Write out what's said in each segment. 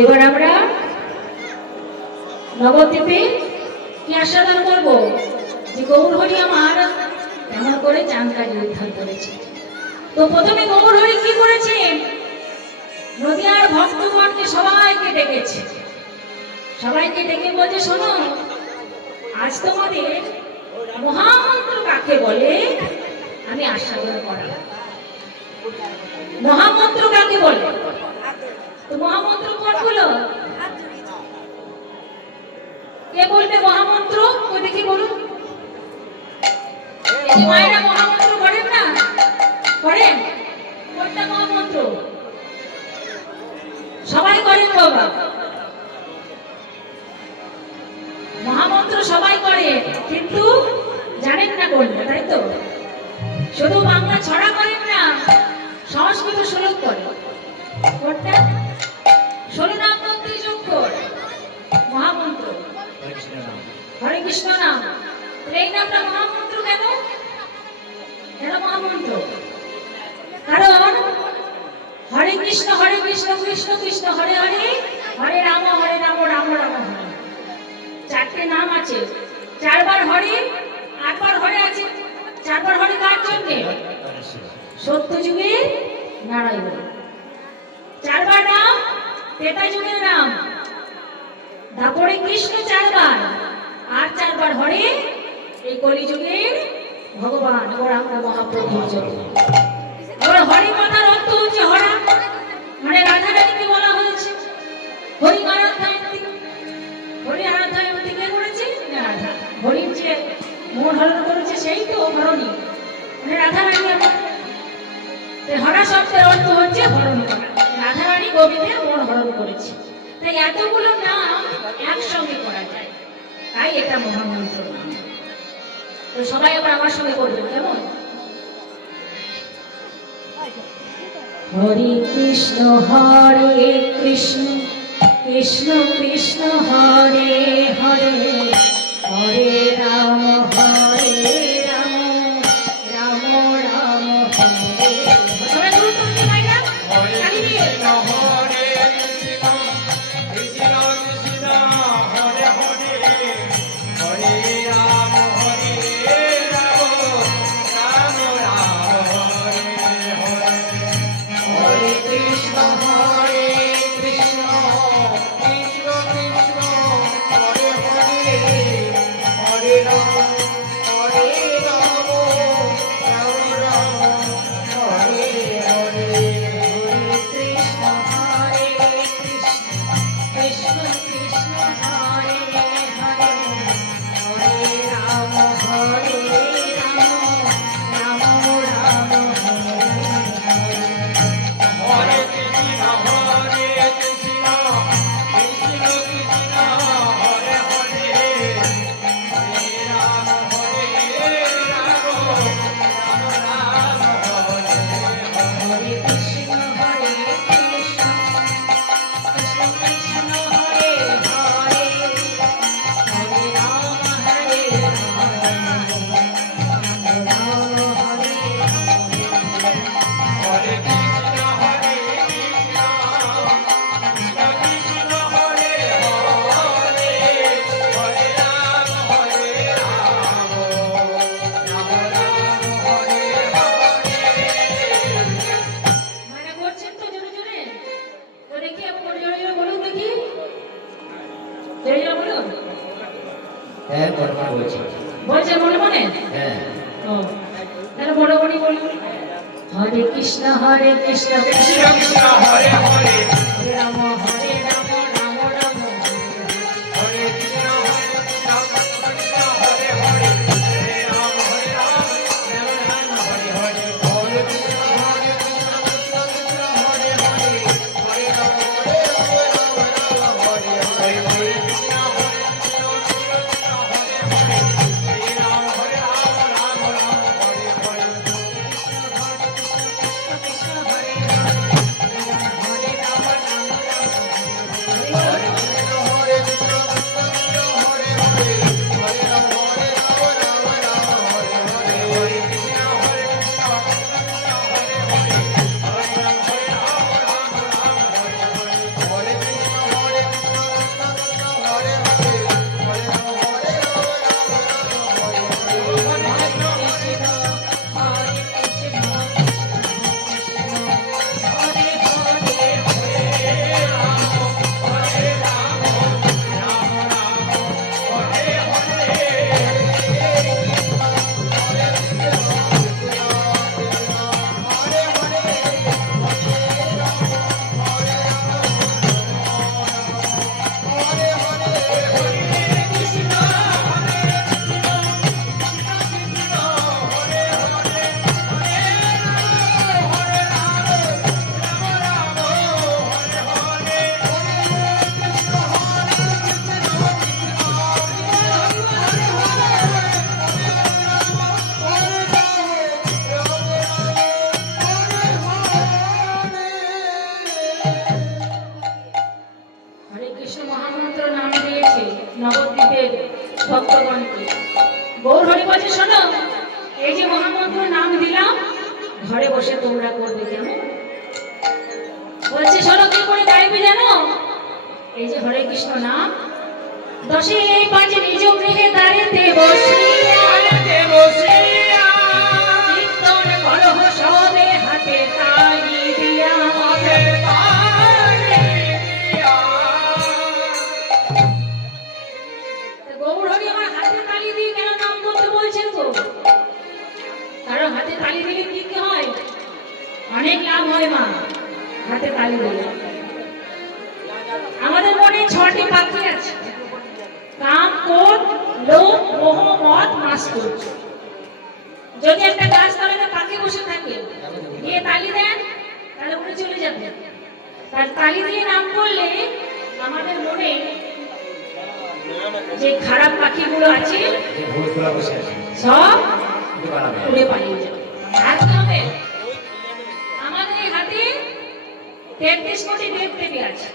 এবার আমরা নবদ্বীপে কি আস্বাদন করবো যে গৌরহরি আমার কেমন করে চাঁদকারি উদ্ধার করেছে। তো প্রথমে গৌরহরি কি করেছে, নদিয়ার ভক্তগণকে সবাইকে ডেকেছে, সবাইকে ডেকে বলছে শোনো, আজ তোমাদের মহামন্ত্র কাকে বলে আমি আস্বাদন করালাম। মহামন্ত্র কাকে বলে? তো মহামন্ত্র কোনগুলো? কে বলবে মহামন্ত্র? ওই দেখি বলুন। মায়েরা মহামন্ত্র করেন না? করেন? কোনটা মহামন্ত্র? সবাই করেন বাবা, মহামন্ত্র সবাই করে, কিন্তু জানেন না কোনটা, তাই তো? শুধু বাংলা ছড়া করেন না, সংস্কৃত শ্লোক করে। কোনটা? 16 নাম মন্ত্রে যোগ কর মহামন্ত্র হরে কৃষ্ণ নাম। এই নামটা মহামন্ত্র কেন? কেন মহামন্ত্র? কারণ হরে কৃষ্ণ কৃষ্ণ কৃষ্ণ হরে হরে, হরে রাম রাম রাম হরে। চারটে নাম আছে, 4 বার হরে, 8 বার হরে আছে। 4 বার হরে কার জন্য? সত্য যুগে নারায়ণ। 4 বার নাম ত্রেতা যুগের নাম, তারপরে কৃষ্ণ 4 বার, আর 4 বার হরে এই কলিযুগের ভগবান আমরা মহাপ্রভুর জন্য। হরি কথার অর্থ হচ্ছে হরা, মানে রাধা রানীকে বলা হয়েছে হরি আরাধ্যায়ন্তী। হরি আরাধ্যায়ন্তী কে করেছে? রাধা। হরির যে মন হরণ করেছে সেই তো হরণী, মানে রাধা রানী। হরা শব্দের অর্থ হচ্ছে হরণ করা, রাধা রানী গোবিন্দের মন হরণ করেছে। তাই এতগুলো নাম একসঙ্গে করা যায়, তাই এটা মহামন্ত্র নাম। তো সবাই আবার আমার সঙ্গে করবেন, কেমন? হরে কৃষ্ণ কৃষ্ণ কৃষ্ণ হরে হরে, হরে রাম রাম রাম রাম হরে। সবাই গুরু করতে পারি না? খালি দিয়ে বলছে মনে মনে। তাহলে বড় বড়ি বলি, হরে কৃষ্ণ কৃষ্ণ কৃষ্ণ হরে হরে, হরে রাম রাম রাম রাম হরে কৃষ্ণ কৃষ্ণ হরে হরে, হরে রাম রাম হরে হরে, হরে কৃষ্ণ কৃষ্ণ হরে হরে, হরে রাম রাম হরে হরে, হরে কৃষ্ণ ঘরে বসে তোমরা করবে কেমন? বলছে শোনো কি করে গাইবে জানো? এই যে হরে কৃষ্ণ নাম, দশে বাজে নিজ গৃহে দাঁড়িতে বসিয়া কীর্তন করো সবে হাতে তালি দিয়া। গৌর হরি আমার হাতে তালি দিয়ে কেন নাম করতে বলছেন গো? কারণ হাতে তালি দিলে কি কি হয়? অনেক লাভ হয় মা হাতে তালি দিলে। আমাদের মনে 6টি পাখি আছে, কাম, ক্রোধ, লোভ, মোহ, মদ, মাৎসর্য। যদি একটা গাছ তলাতে পাখি বসে থাকে, গিয়ে তালি দেন, তাহলে উড়ে চলে যাবে। তার তালি দিয়ে নাম করলে আমাদের মনে যে খারাপ পাখিগুলো আছে সব উড়ে পালিয়ে যাবে। আর কি হবে? আমাদের এই হাতে 33 কোটি দেব দেবী আছে,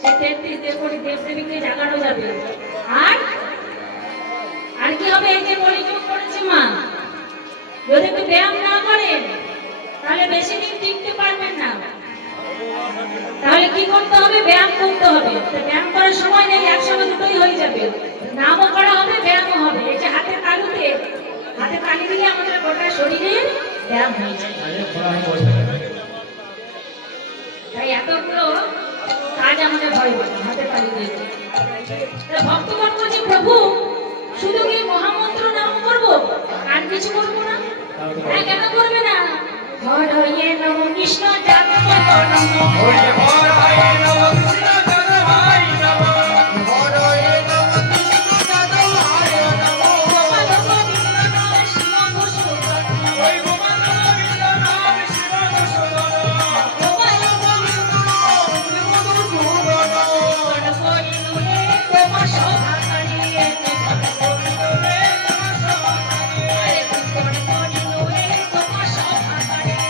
সেই 33 কোটি দেব দেবীকে জাগানো যাবে। আর কি হবে? এই যে বলিযোগ করেছে মা, যদি একটু ব্যায়াম না করেন তাহলে বেশি দিন টিকতে পারবেন না। তাহলে কি করতে হবে? ব্যায়াম করতে হবে। ব্যায়াম করার সময় নেই, একসঙ্গে দুটোই হয়ে যাবে, নামও করা হবে ব্যায়ামও হবে। এই যে হাতে তালি দিলে আমাদের গোটা শরীরে ব্যায়াম হয়ে যায়। তাই এতগুলো কাজ আমাদের হয় হাতে তালি দিয়েছে। ভক্তগণ বলছে প্রভু শুধু কি মহামন্ত্র নাম করবো আর কিছু করবো না? হ্যাঁ, কেন করবে না? হরয়ে নম কৃষ্ণ যাদবায় নমঃ, হরয়ে নম কৃষ্ণ যাদবায় নমঃ, হরয়ে নম কৃষ্ণ যাদবায় নমঃ, গোপাল গোবিন্দ নাম শিব মধুসূদন, ওই গোপাল গোবিন্দ নাম শিব মধুসূদন, গোপাল গোবিন্দ নাম শিব মধুসূদন, কোন করিলে তোমা শোভা করিয়ে, কোন করিলে তোমা শোভা করিয়ে, কোন করিলে তোমা শোভা করিয়ে,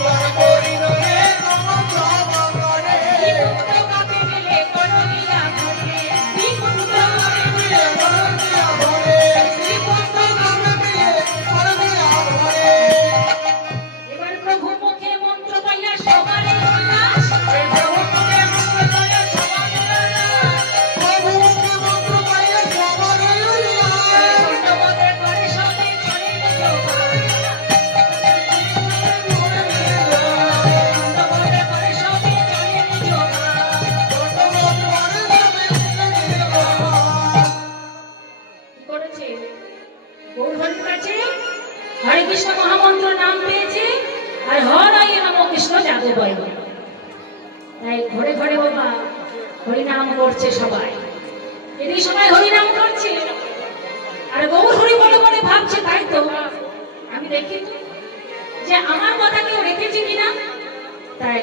কোন করিলে তোমা শোভা করিয়ে, শ্রীকুণ্ড কাকে মিলে করবিয়া ভরে, শ্রীকুণ্ড কাকে মিলে করবিয়া ভরে, শ্রীকুণ্ড কাকে মিলে করবিয়া ভরে। এবার প্রভু মুখে মন্ত্র পাইয়া সবারই উল্লাস, প্রভু মুখে মন্ত্র পাইয়া সবারই উল্লাস, প্রভু মুখে মন্ত্র পাইয়া সবারই উল্লাস, দণ্ডবোধে করে সবে চলে নিজ ভাই, দণ্ডবোধে করে সবে চলে নিজ ভাই, দণ্ডবোধ করে সবে চলে নিজ ভাই। কি করেছে? গৌরহরির কাছে হরে কৃষ্ণ মহামন্ত্র নাম পেয়েছে, আর হরয়ে নম কৃষ্ণ যাদবায় নমঃ। তাই ঘরে ঘরে বাবা হরিনাম করছে সবাই, এদিকে সবাই হরিনাম করছে, আর গৌর হরি বলে বলে ভাবছে তাই তো আমি দেখি তো যে আমার কথা কেউ রেখেছে কিনা। তাই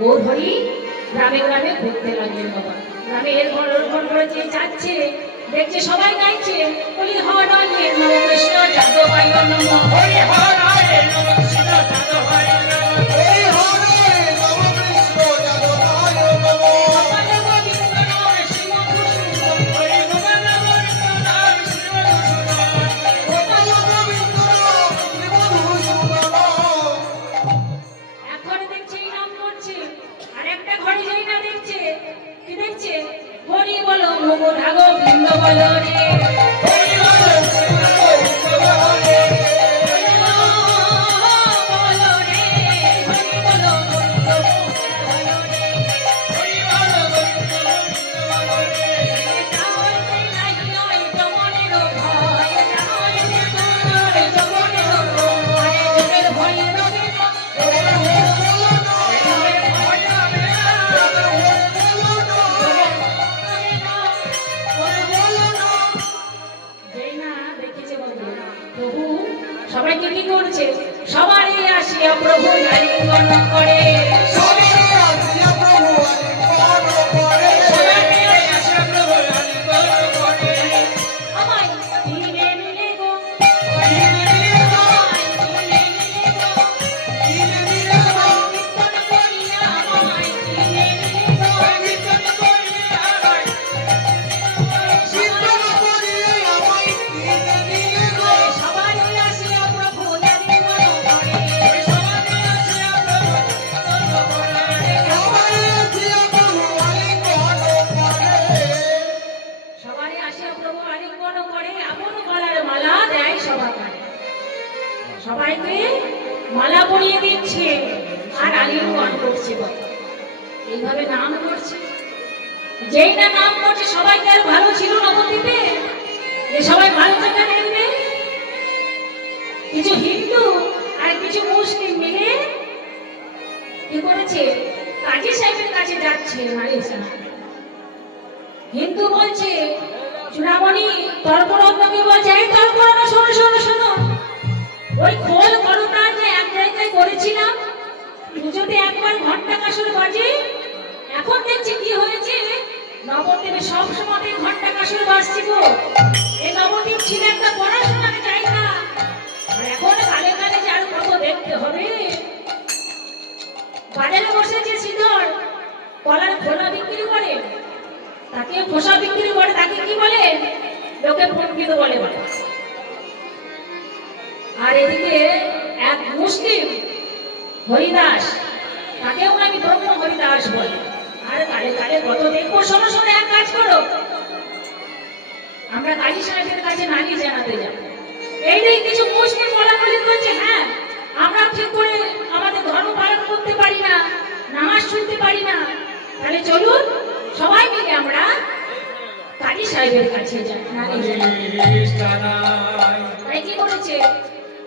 গৌর হরি গ্রামে গ্রামে ঘুরতে লাগলেন বাবা। গ্রামে এর ঘর ওর ঘর করে যে যাচ্ছে, দেখছে সবাই গাইছে, বলি হরয়ে নম কৃষ্ণ যাদবায় নমঃ, হরি হরয়ে নম কৃষ্ণ যাদবায় নমঃ, হরি হরয়ে নম কৃষ্ণ যাদবায় নমঃ, গোপাল গোবিন্দ নাম শিব মধুসূদন, হরি গোপাল গোবিন্দ নাম শিব মধুসূদন, গোপাল গোবিন্দ নাম শিব মধুসূদন। এখন দেখছে এই নাম করছে, আর একটা ঘরে যাই না দেখছে, কি দেখছে? হরি বলো মুকুরা গোবিন্দ বলো রে, হরি বলো মুকুরা গোবিন্দ বলো রে, হরি বলো রে, হরি বলো গোবিন্দ বলো রে, হরি বলো গোবিন্দ বলো রে। তাহলে নাই নয় জমনের ভয়, তাহলে নাই জমনের ভয়, জমের ভয় রবে না, জমের ভয় রবে না, জমের ভয় রবে না, জমের ভয় রবে না। যেই না দেখেছে বন্ধু প্রভু সবাইকে কি করছে? সবারই আসিয়া প্রভু আলিঙ্গন করে, সবারই আসিয়া প্রভু আলিঙ্গন করে, সবারই আসিয়া প্রভু আলিঙ্গন করে। আমায় দিলে নিলে গো, দিলে নিলে গো, দিলে নিলে গো, দিলে নিলে গো, কীর্তন করিয়া আমায় দিলে নিলে গো, কীর্তন করিয়া আমায়, কীর্তন করিয়া আমায় দিলে নিলে গো, সবারই আসিয়া প্রভু আলিঙ্গন করে, সবাইকে মালা পরিয়ে দিচ্ছে আর আলির গান করছে, এইভাবে নাম করছে। যেই না নাম করছে সবাইকে আর ভালো ছিল নবদ্বীপে, যে সবাই ভালো জায়গা দেখবে। কিছু হিন্দু আর কিছু মুসলিম মিলে কি করেছে, কাজী সাহেবের কাছে যাচ্ছে মালিশানা। হিন্দু বলছে চূড়ামণি তর্করত্নকে বলছে, এই তর্করত্ন শোনো শোনো শোনো, ওই খোল করতা যে এক জায়গায় করেছিলাম পুজোতে একবার ঘন্টা কাসর বাজে, এখন দেখছি কি হয়েছে, নবদ্বীপে সব সময় ঘন্টা কাসর বাজছে গো। এই নবদ্বীপ ছিল একটা পড়াশোনার জায়গা, আর এখন কালে কালে যে আরো কত দেখতে হবে। বাজারে বসেছে সিধর, কলার খোলা বিক্রি করে, তাকে খোসা বিক্রি করে, তাকে কি বলে, লোকে পণ্ডিত বলে বলে। আর এদিকে এক মুসলিম হরিদাস, তাকেও নাকি ব্রহ্ম হরিদাস বলে। আর কালে কালে কত দেখবো। শোনো শোনো, এক কাজ করো, আমরা কাজী সাহেবের কাছে নালিশ জানাতে যাব। এই যে কিছু মুসলিম বলাবলি করছে, হ্যাঁ আমরা ঠিক করে আমাদের ধর্ম পালন করতে পারি না, নামাজ শুনতে পারি না, তাহলে চলুন সবাই মিলে আমরা কাজী সাহেবের কাছে যাই, নালিশ জানাতে। তাই কি করেছে,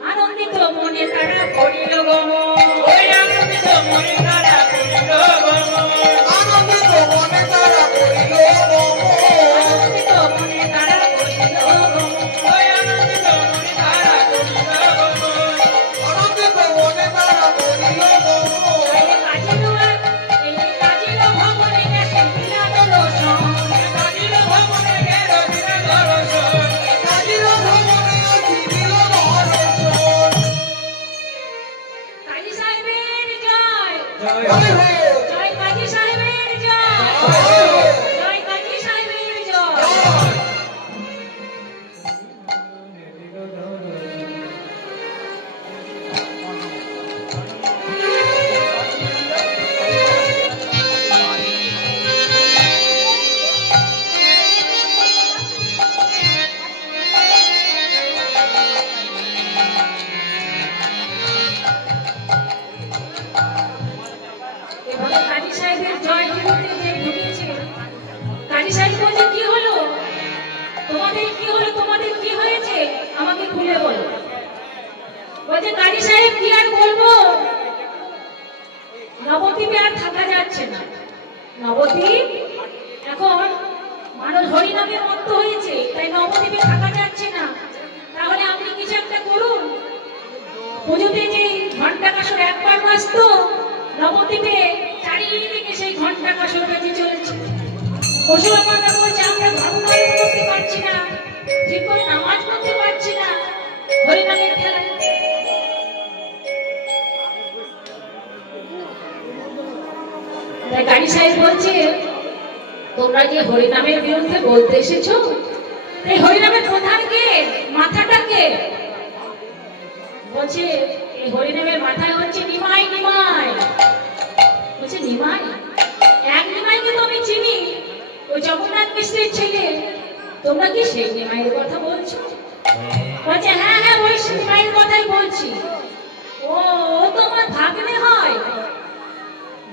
আনন্দিত মনে তারা করিল গমন, ওই আনন্দিত মনে তারা করিল গমন, আনন্দিত মনে তারা করিল গমন, আনন্দিত মনে তারা করিল গমন, ওই আনন্দিত মনে তারা করিল গমন, আনন্দিত মনে তারা করিল গমন। এই কাজীর ভবনে গেছে বিলাত রোশন, কাজীর ভবনে গেল বিলাত রোশন, কাজীর ভবনে গেছে বিলাত রোশন। কাজী সাহেবের জয়, জয় জয় কাজী সাহেবের জয়, জয় কাজী সাহেবের জয়। এভাবে কাজী সাহেবের জয় দিতে যে ঢুকেছে, কাজী সাহেব বলছে কি হলো তোমাদের, কি হলো তোমাদের, কি হয়েছে আমাকে খুলে বলো। বলছে কাজী সাহেব কি আর বলবো, নবদ্বীপে আর থাকা যাচ্ছে না, নবদ্বীপ এখন মানুষ হরিনামে মত্ত হয়েছে, তাই নবদ্বীপে থাকা যাচ্ছে না। তাহলে আপনি কিছু একটা করুন। পুজোতে যে ঘন্টা কাসর একবার বাজতো নবদ্বীপে, চারিদিকে সেই ঘন্টা কাসর বেজে চলেছে। মুসলমানরা বলছে আমরা ধর্ম পালন করতে পারছি না, ঠিক করে নামাজ পড়তে পারছি না, হরিনামের খেলা। তাই কাজী সাহেব বলছে তোমরা যে হরিনামের বিরুদ্ধে বলতে এসেছো, এই হরিনামের প্রধান কে, মাথাটা কে? বলছে এই হরিনামের মাথায় হচ্ছে নিমাই। নিমাই বলছে নিমাই, এক নিমাইকে তো আমি চিনি, ওই জগন্নাথ মিশ্রের ছেলে, তোমরা কি সেই নিমাইয়ের কথা বলছো? বলছে হ্যাঁ হ্যাঁ ওই নিমাইয়ের কথাই বলছি। ও তোমার ভাগ্নে হয়?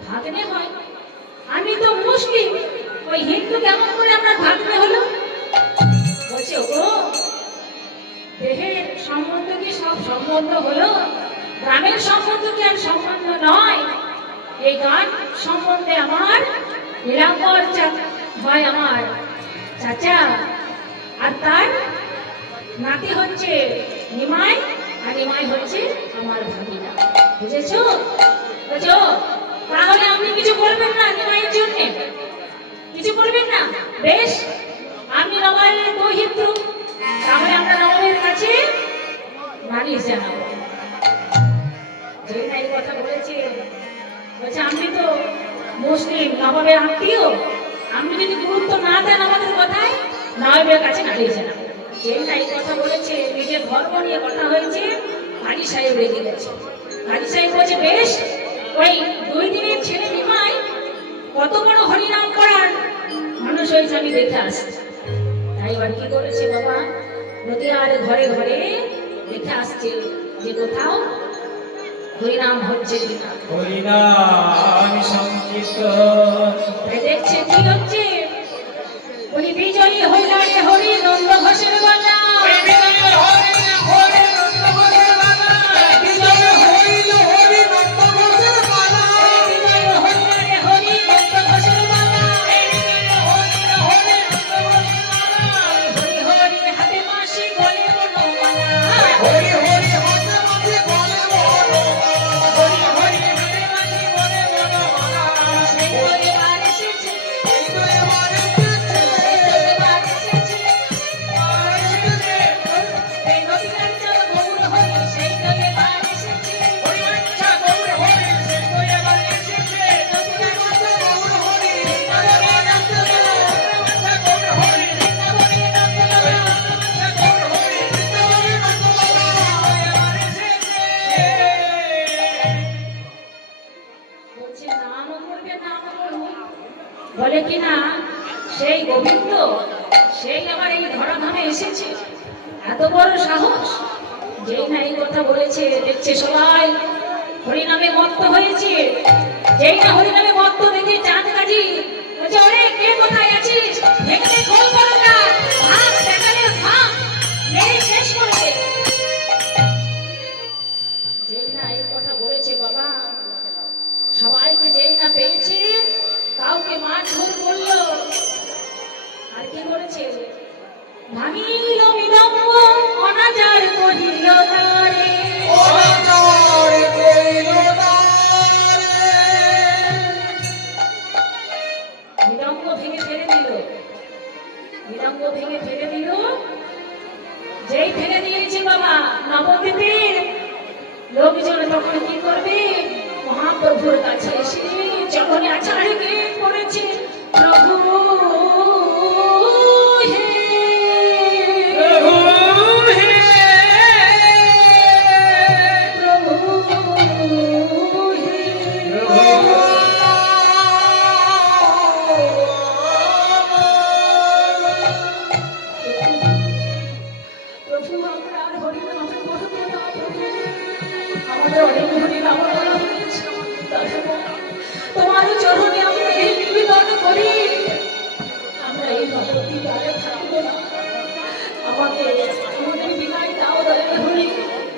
ভাগ্নে হয়? আমি তো মুসলিম, ওই হিন্দু কেমন করে আমরা ভাগ্নে হলো? বলছে ও দেহের সম্বন্ধ কি সব সম্বন্ধ হলো, গ্রামের সম্বন্ধ কি আর সম্বন্ধ নয়? এই গান সম্বন্ধে আমার নিরাম্বর হয় আমার চাচা, আর তার নাতি হচ্ছে নিমাই, আর নিমাই হচ্ছে আমার ভাগিনা। বুঝেছো? বুঝছো? তাহলে আপনি কিছু করবেন না নিমাইয়ের জন্য? কিছু করবেন না? বেশ, আপনি নবাবের দৌহিত্র, তাহলে আমরা নবাবের কাছে নালিশ জানাবো। যে না এই কথা বলেছে, বলছে আপনি তো মুসলিম, নবাবের আত্মীয়, আপনি যদি গুরুত্ব না দেন আমাদের কথায়, নবাবের কাছে নালিশ জানাবো। যে না এই কথা বলেছে, নিজের ধর্ম নিয়ে কথা হয়েছে, কাজী সাহেব রেগে গেছে। কাজী সাহেব বলছে বেশ, ওই 2 দিনের ছেলে নিমাই কত বড় হরিনাম করার মানুষ হয়েছে আমি দেখে আসছি। তাই এবার কি করেছে বাবা, নদী আর ঘরে ঘরে দেখে আসছে যে কোথাও হরিনাম হচ্ছে কিনা। হরিনাম সংকীর্তন দেখছে কি হচ্ছে, উনি বিজয়ী হইল রে হরি নন্দ ঘোষের বালা। বলে কিনা সেই গোবিন্দ সেই আবার এই ধরাধামে এসেছে, এত বড় সাহস। যেই না এই কথা বলেছে, দেখছে সবাই হরিনামে মত্ত হয়েছে। যেই না হরিনামে মত্ত দেখে চাঁদ কাজী বলছে, ওরে কে কোথায় আছিস, ভেঙে দে খোল করোটা, ভাগ দেখালে ভাগ, মেরে শেষ করে দে। যেই না এই কথা বলেছে বাবা, সবাইকে যেই না পেয়েছে কাউকে মারধর করলো। আর কি করেছে, ভাঙিল মৃদঙ্গ অনাচার করিল তারে, অনাচার করিল তারে। মৃদঙ্গ ভেঙে ফেলে দিল, মৃদঙ্গ ভেঙে ফেলে দিল। যেই ফেলে দিয়েছে বাবা, নবদ্বীপের লোকজন তখন কি করবে, মহাপ্রভুর কাছে এসে চরণে আছাড়ে গিয়ে পড়েছে, প্রভু হে, প্রভু হে, প্রভু হে, প্রভু। প্রভু আমরা আর হরিনাম করব না, প্রভু আমাদের অনেক হরিনাম করা হয়েছে, তোমার চরণে আমরা এই নিবেদন করি, আমরা এই ভগবতী গানে থাকবো না, আমাদের আমাদের বিদায় দাও দয়া হরি,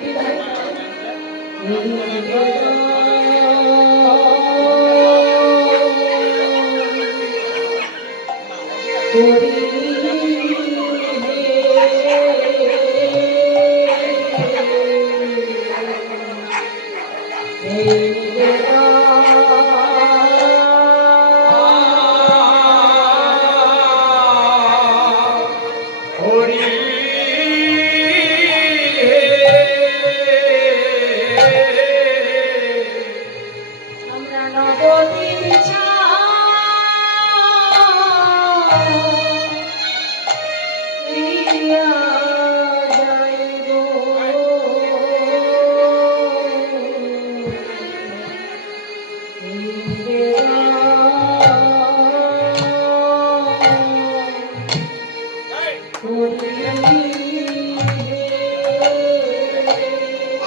বিদায় দাও। হরি আমরা নবদ্বীপ ছাড়িয়া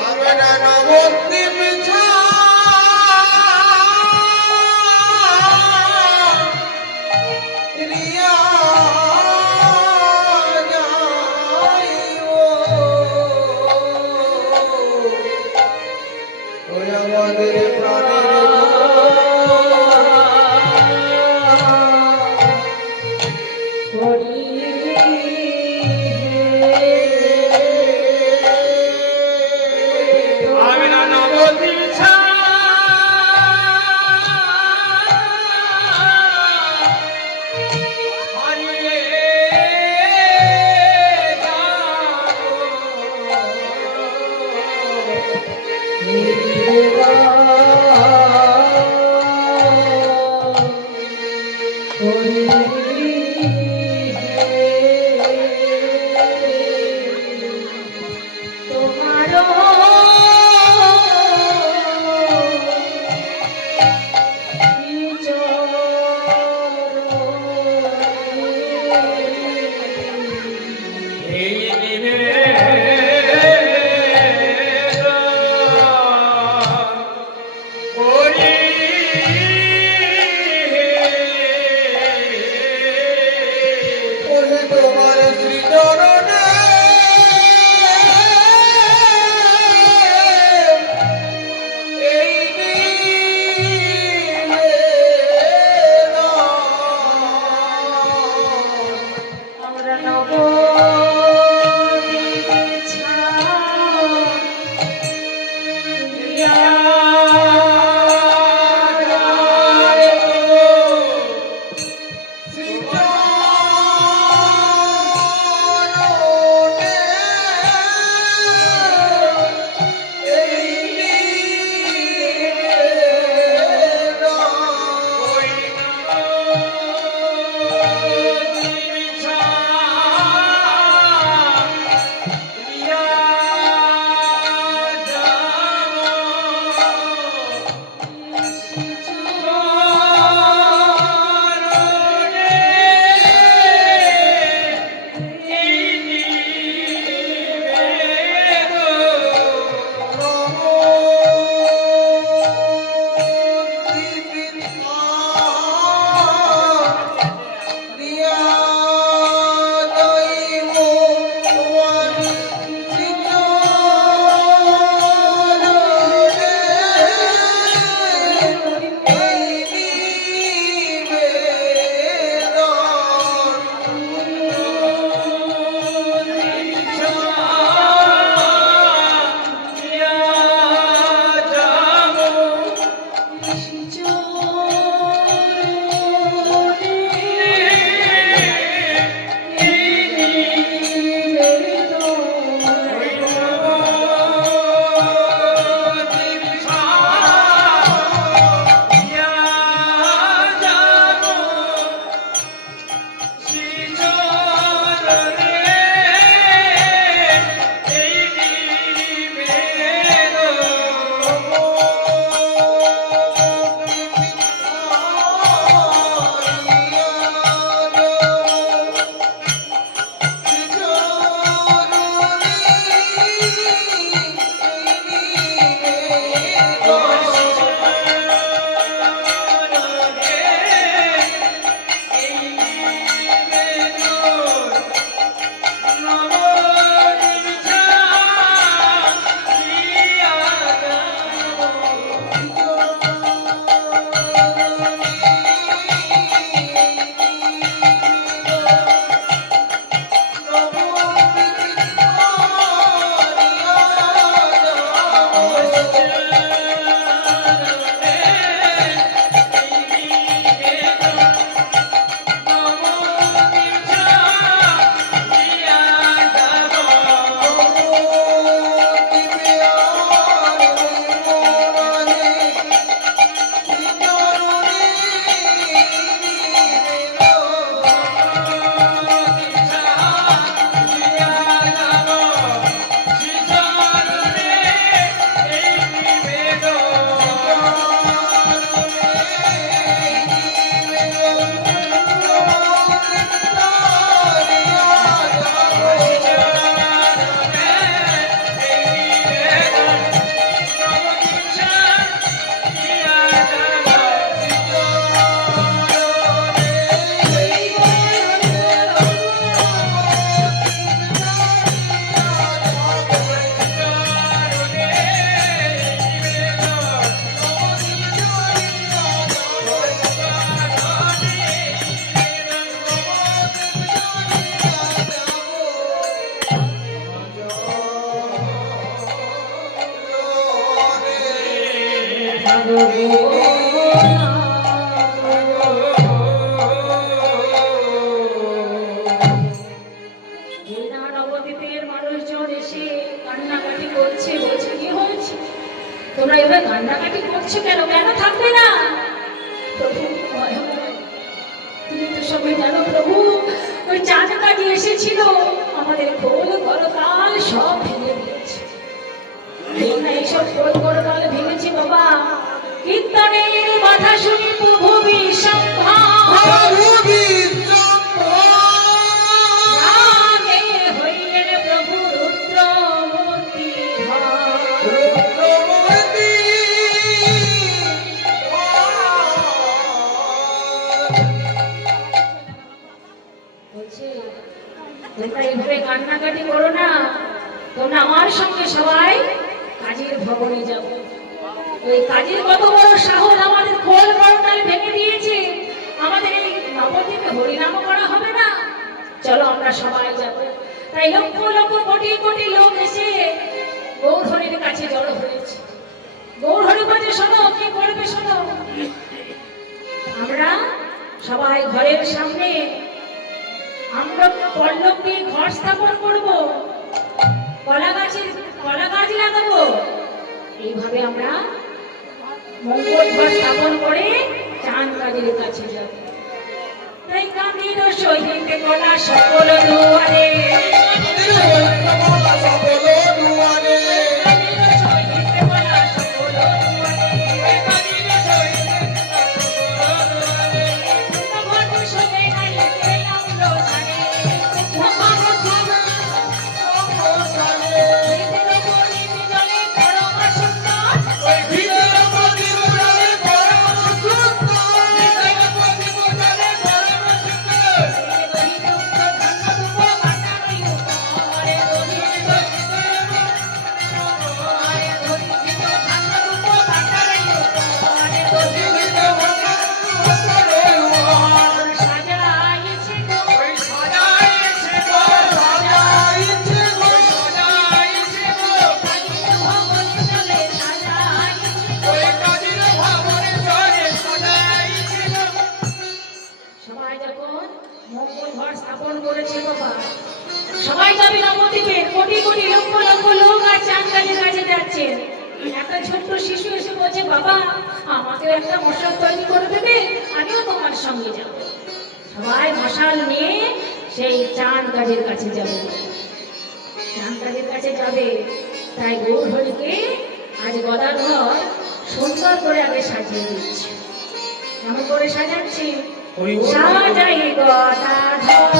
আমরা নবদ্বীপ ছাড়িয়া যাইব। ওই আমাদের প্রাণের আমরা নবদ্বীপ ছাড়িয়ে এই নিবেদন নবদ্বীপের মানুষজন এসে কান্নাকাটি করছে, বলছে কি হয়েছে, তোমরা এবার কান্নাকাটি করছো কেন? কেন থাকবে না? প্রভু তুমি তো সবাই জানো প্রভু, ওই চাঁদ কাটি এসেছিল, আমাদের খোল করতাল সব ভেঙে দিয়েছে। এইসব খোল করতাল ভেঙেছে বাবা, কীর্তনের কথা শুনি প্রভু বিসম্ভার হইলেন প্রভু রুদ্রমূর্তি বলছে তোমরা এইভাবে কান্নাকাটি করো না, তোমরা আমার সঙ্গে সবাই কাজীর ভবনে যাবো। ওই কাজীর কত বড় সাহস, আমাদের খোল করতাল ভেঙে দিয়েছে, আমাদের এই নবদ্বীপে হরিনাম করা হবে না, চলো আমরা সবাই যাব। তাই লক্ষ লক্ষ কোটি কোটি লোক এসে গৌরহরির কাছে জড়ো হয়েছে। কি করবে শোনো। আমরা সবাই ঘরের সামনে আমরা পল্লব দিয়ে ঘর স্থাপন করব, কলা গাছ লাগাবো। এইভাবে আমরা মঙ্গল ঘর স্থাপন করে চাঁদ কাজের কাছে যাব। তাই কাঁদির সহিত কলা সকল দুয়ারে, কাঁদির সহিত কলা সকল দুয়ারে, ঘর সঙ্গে গাইতে লাগলো সারে, ভিতের গলির জলে পরম সুন্দর, ভিতের গলির জলে পরম সুন্দর, সাজাইছে গো সাজাইছে গো সাজাইছে গো সাজাইছে গো, কাজীর ভবন চলে সাজাইছে গো, কাজীর ভবন চলে সাজাইছে গো। সবাই যখন মঙ্গল ঘর স্থাপন করেছে বাবা, সবাই যাবে নবদ্বীপে, কোটি কোটি লক্ষ লক্ষ লোক আর চাঁদ কাজের কাছে যাচ্ছে। একটা ছোট্ট শিশু এসে বলছে, বাবা আমাকে একটা মশাল তৈরি করে দেবে, আমিও তোমার সঙ্গে যাব। সবাই মশাল নিয়ে সেই চাঁদ কাজের কাছে যাবে, চাঁদ কাজের কাছে যাবে। তাই গৌরহরিকে আজ গদাধর সুন্দর করে আগে সাজিয়ে দিচ্ছে। কেমন করে সাজাচ্ছি? সাজাই গদাধর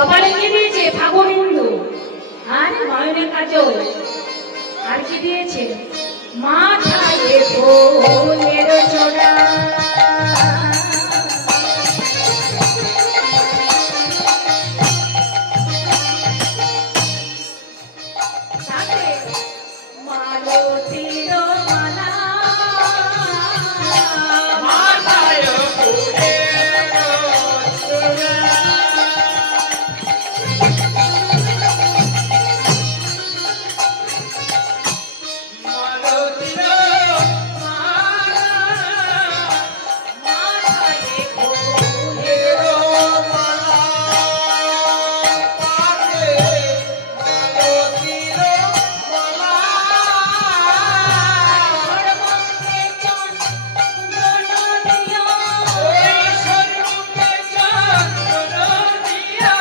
কপালে কি দিয়েছে ফাগুবিন্দু আর নয়নের কাজল আর কি দিয়েছে মাথায় ফুলের চোড়া তাকে মালতীর মালা মাথায় ফুলের তোড়া মালতীর মালা মাথায় ফুলের মালা পাকে মালতীর মালা সর্বঙ্গে চন্দন দিও ওই সর্বঙ্গে চন্দন দিয়া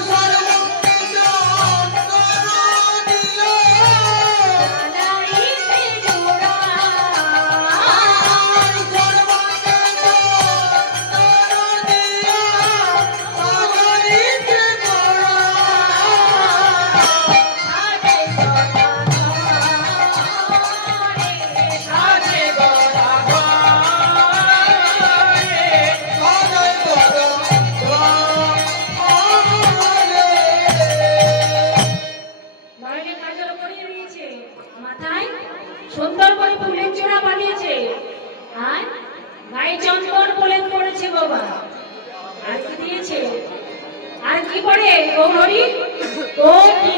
সর্বঙ্গে চন্দন দিয়া লালাইতে জোড়া সাজে নয়নের কাজল পরিয়ে দিয়েছে মাথায় সুন্দর করে ফুলের জোড়া বানিয়েছে আর গায়ে চন্দন বলে পড়েছে বাবা আর কি দিয়েছে আর কি পড়ে গৌরী কোটি